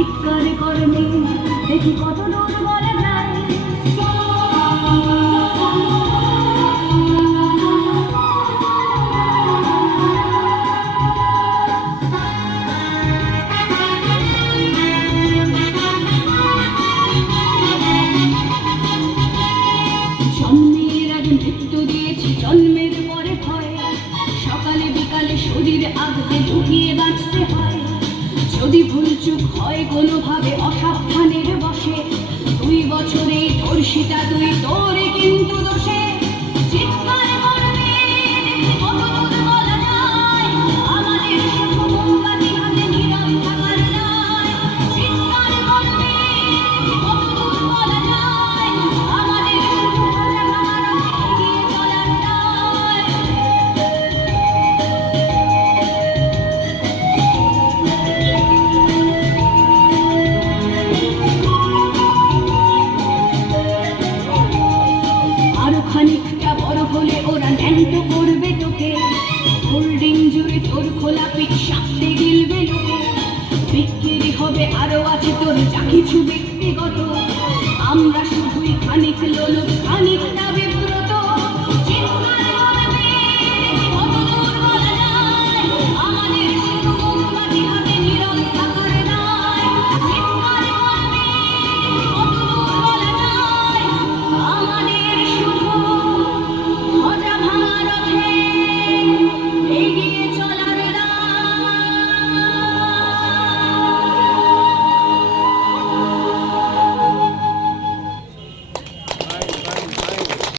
চিৎকার করবে দেখি কত দূর বলা যায়। জন্মের আগে মৃত্যু দিয়েছি, জন্মের পরে ভয়, সকালে বিকালে শরীর আগতে ঢুকিয়ে বাঁচতে হয়। যদি ভুলচুক হয় কোনোভাবে অসাবধানের বসে, 2 বছরে ধর্ষিতা তুই, তোরে কিন্তু দোষে। চিৎকার করবে দেখি কত দূর বলা যায়, আমাদের শুধু মোমবাতি হাতে নীরব থাকার দায়। চিৎকার করবে দেখি কত দূর বলা যায়, আমাদের শুধু হাতে আমার এগিয়ে চলার দায়। আরো খানিকটা বড় হলে ওরা ন্যাংটো করবে তোকে, হোল্ডিং জুড়ে তোর খোলা পিঠ সাপতে গিলবে লোকে। বিক্রি হবে আরো আছে তোর যা কিছু